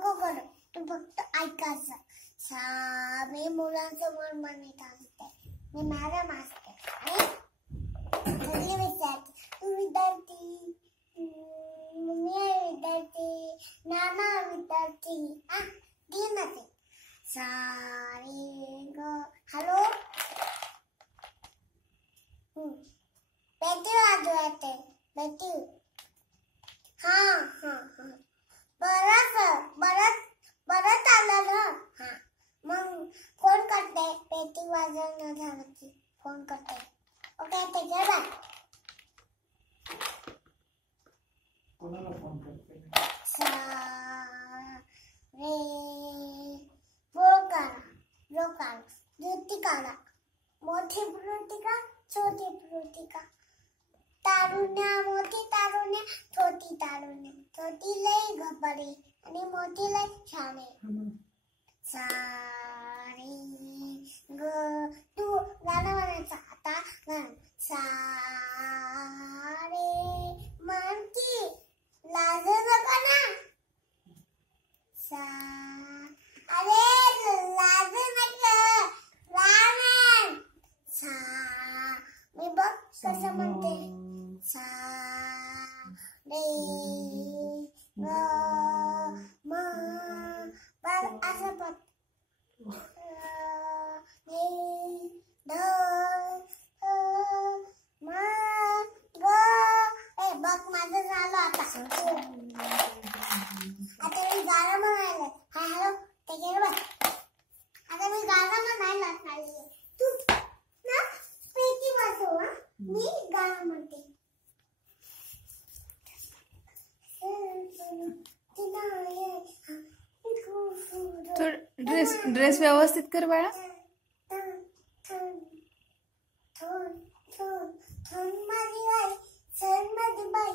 नको करू, तू फक्त ऐकायचं. मी मुलांसमोर म्हणत असते, मी मॅडम असते आणि सगळे विद्यार्थी, तू विद्यार्थी, मी आहे विद्यार्थी, नाना विद्यार्थी, दिन ते सारे ग. हॅलो, पेटी वाजवायचे, पेटी. परत आलं ना. मग फोन करते, पेटी वाजवणं झालं की फोन करते. ओके, ठीक आहे. कोणाला फोन करते? ऋतिकाला. मोठी ऋतिका, छोटी ऋतिका. तारुण्या, मोठी तारुण्या, छोटी तारुण्या. छोटी लई घपाडी आणि मोठी लई छान आहे. सारे ग. तू गाणं म्हणायचं आता. सारे म्हणती, लाजू नका ना. अरे लाजू नका. मी बघ कसं म्हणते. सा रे ग म. असं बघ. बघ माझं झालं आता. आता मी गाणं म्हणायला. हॅलो, ते बघ. आता मी गाणं म्हणायला चालली. तू ना पेटी वाजव. मी गाणं म्हणते. ड्रेस व्यवस्थित कर बाळा. माझी बाई, सर माझी बाई.